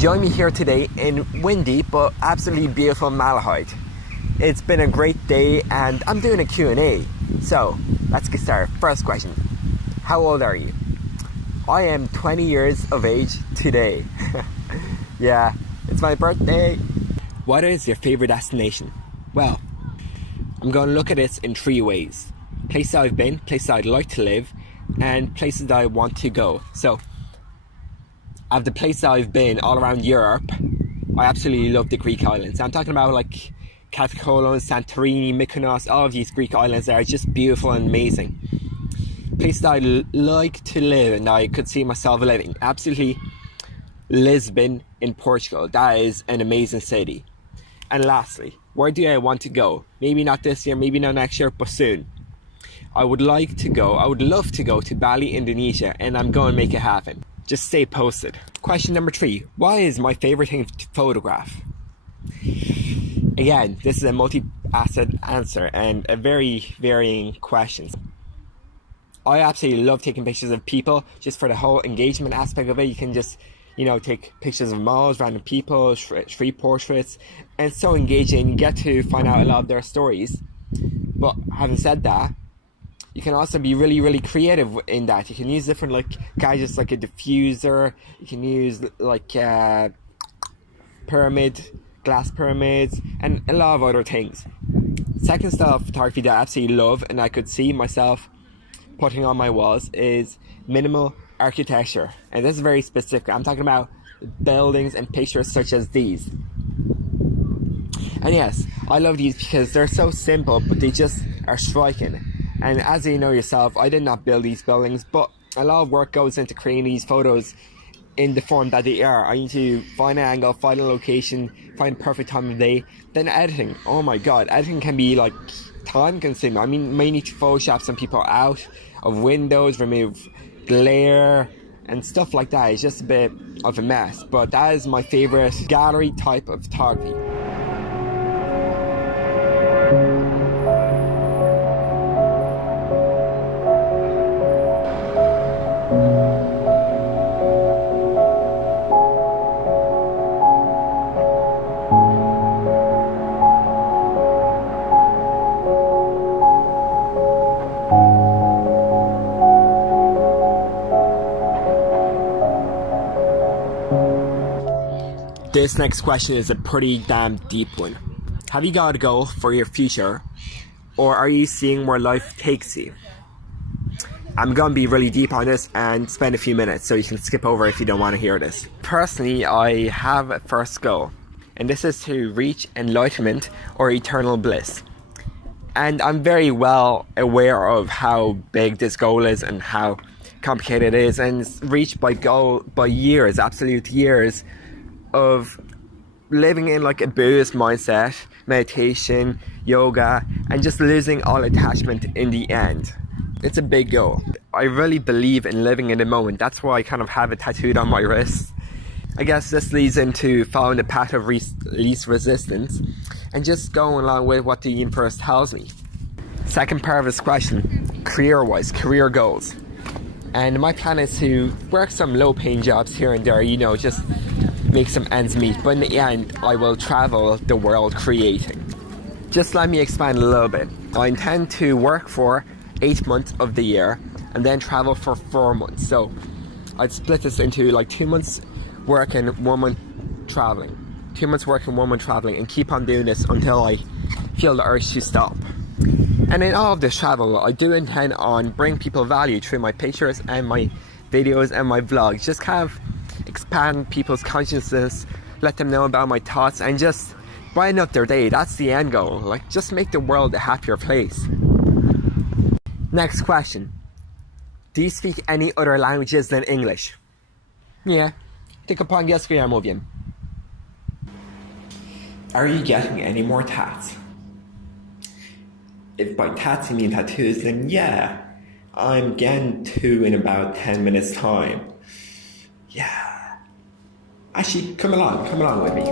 join me here today in windy but absolutely beautiful Malahide. It's been a great day and I'm doing a Q&A. So let's get started. First question, how old are you? I am 20 years of age today. Yeah, it's my birthday. What is your favorite destination? Well, I'm going to look at this in three ways. Places I've been, places I'd like to live, and places that I want to go. So, of the places I've been all around Europe, I absolutely love the Greek islands. I'm talking about like Katakolos, Santorini, Mykonos, all of these Greek islands are just beautiful and amazing. Places that I like to live and I could see myself living. Absolutely, Lisbon in Portugal. That is an amazing city. And lastly, where do I want to go? Maybe not this year, maybe not next year, but soon. I would love to go to Bali, Indonesia, and I'm going to make it happen. Just stay posted. Question number 3. What is my favorite thing to photograph? Again, this is a multi-faceted answer and a very varying question. I absolutely love taking pictures of people just for the whole engagement aspect of it. You can just, take pictures of malls, random people, street portraits, and it's so engaging. You get to find out a lot of their stories. But having said that, you can also be really, really creative in that. You can use different gadgets like a diffuser. You can use glass pyramids, and a lot of other things. Second style of photography that I absolutely love and I could see myself putting on my walls is minimal architecture. And this is very specific. I'm talking about buildings and pictures such as these. And yes, I love these because they're so simple, but they just are striking. And as you know yourself, I did not build these buildings, but a lot of work goes into creating these photos in the form that they are. I need to find an angle, find a location, find the perfect time of day. Then editing. Oh my god, editing can be time consuming. I mean, may need to Photoshop some people out of windows, remove glare and stuff like that. It's just a bit of a mess, but that is my favorite gallery type of photography. This next question is a pretty damn deep one. Have you got a goal for your future, or are you seeing where life takes you? I'm going to be really deep on this and spend a few minutes, so you can skip over if you don't want to hear this. Personally, I have a first goal, and this is to reach enlightenment or eternal bliss. And I'm very well aware of how big this goal is and how complicated it is, and it's reached by years, absolute years of living in a Buddhist mindset, meditation, yoga, and just losing all attachment in the end. It's a big goal. I really believe in living in the moment. That's why I kind of have it tattooed on my wrist. I guess this leads into following the path of least resistance and just going along with what the universe tells me. Second part of this question, career-wise, career goals. And my plan is to work some low-paying jobs here and there, just make some ends meet, but in the end I will travel the world creating. Just let me expand a little bit. I intend to work for 8 months of the year and then travel for 4 months. So I'd split this into 2 months work and 1 month traveling. 2 months work and 1 month traveling, and keep on doing this until I feel the urge to stop. And in all of this travel, I do intend on bringing people value through my pictures and my videos and my vlogs. Just kind of expand people's consciousness, let them know about my thoughts, and just brighten up their day. That's the end goal. Just make the world a happier place. Next question. Do you speak any other languages than English? Nie. Tylko po angielsku ja mówię. Are you getting any more tats? If by tats you mean tattoos, then yeah. I'm getting 2 in about 10 minutes time. Yeah. Actually, come along with me.